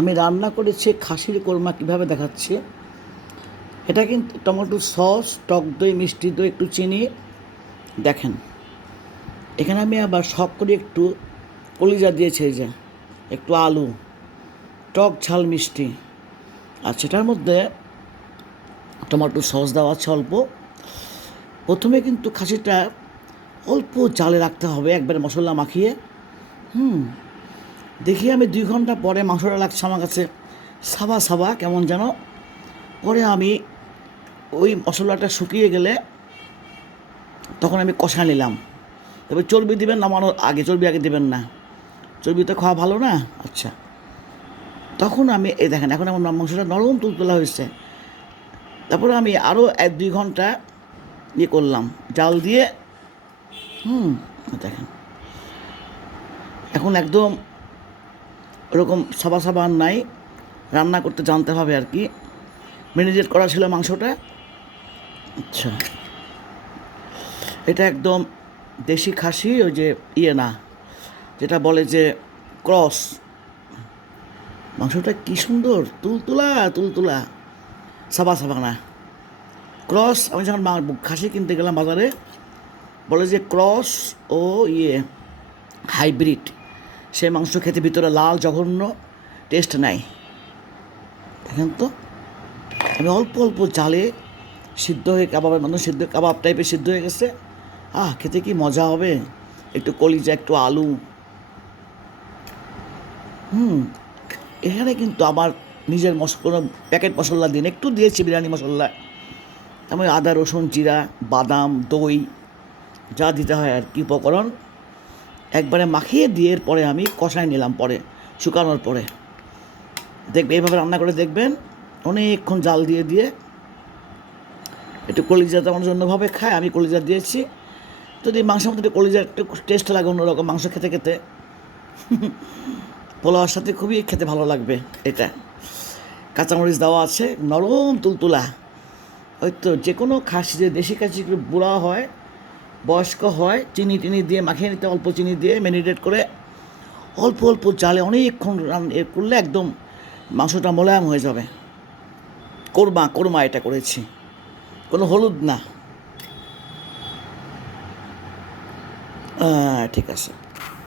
আমি রান্না করেছি খাসির কোরমা, কীভাবে দেখাচ্ছি। এটা কিন্তু টমেটো সস, টক দই, মিষ্টি দই, একটু চিনি। দেখেন, এখানে আমি আবার শখ করে একটু কলিজা দিয়েছি, এই যে একটু আলু, টক ঝাল মিষ্টি। আর সেটার মধ্যে টমেটো সস দেওয়া আছে অল্প। প্রথমে কিন্তু খাসিটা অল্প জালে রাখতে হবে, একবারে মশলা মাখিয়ে। দেখি আমি 2 ঘন্টা পরে মাংসটা লাগছে আমার কাছে সাবা সাবা কেমন যেন। পরে আমি ওই মশলাটা শুকিয়ে গেলে তখন আমি কষা নিলাম। তবে চর্বি দিবেন নামানোর আগে, চর্বি আগে দেবেন না, চর্বি তো খাওয়া ভালো না। আচ্ছা, তখন আমি এই দেখেন এখন আমার মাংসটা নরম তুলতুলা হয়েছে। তারপরে আমি আরও 1-2 ঘন্টা করলাম জাল দিয়ে। দেখেন এখন একদম ওরকম সাবা সাবা আর নাই, রান্না করতে জানতে হবে আর কি। ম্যারিনেট করা ছিল মাংসটা। আচ্ছা, এটা একদম দেশি খাসি, ওই যে না, যেটা বলে যে ক্রস। মাংসটা কি সুন্দর তুলতুলা তুলতুলা, সাবা সাবা না, ক্রস। আমি যখন খাসি কিনতে গেলাম বাজারে, বলে যে ক্রস ও হাইব্রিড, সে মাংস খেতে ভিতরে লাল জঘন্য টেস্ট নাই। দেখেন তো, আমি অল্প অল্প জালে সিদ্ধ হয়ে কাবাবের মতো সিদ্ধ, কাবাব টাইপের সিদ্ধ হয়ে গেছে। খেতে কি মজা হবে, একটু কলিজা, একটু আলু। এখানে কিন্তু আমার নিজের কোনো প্যাকেট মশলা দিন, একটু দিয়েছি বিরিয়ানি মশলা। আমি আদা, রসুন, জিরা, বাদাম, দই, যা দিতে হয় আর কি উপকরণ একবারে মাখিয়ে দিয়ে পরে আমি কষাই নিলাম। পরে শুকানোর পরে দেখবে, এইভাবে রান্না করে দেখবেন, অনেকক্ষণ জাল দিয়ে দিয়ে। একটু কলিজা তেমন অন্যভাবে খায়, আমি কলিজা দিয়েছি। যদি মাংসের মধ্যে একটু কলিজার একটু টেস্ট লাগে অন্যরকম, মাংস খেতে খেতে পোলাওয়ার সাথে খুবই খেতে ভালো লাগবে। এটা কাঁচামরিচ দেওয়া আছে, নরম তুলতুলা। ওই তো যে কোনো খাসি, যে দেশি খাসি একটু বুড়া হয়, বয়স্ক হয়, চিনি টিনি দিয়ে মাখিয়ে নিতে, অল্প চিনি দিয়ে ম্যারিনেট করে অল্প অল্প জালে অনেকক্ষণ করলে একদম মাংসটা মোলায়েম হয়ে যাবে। কোরমা কোরমা এটা করেছি, কোনো হলুদ না। ঠিক আছে।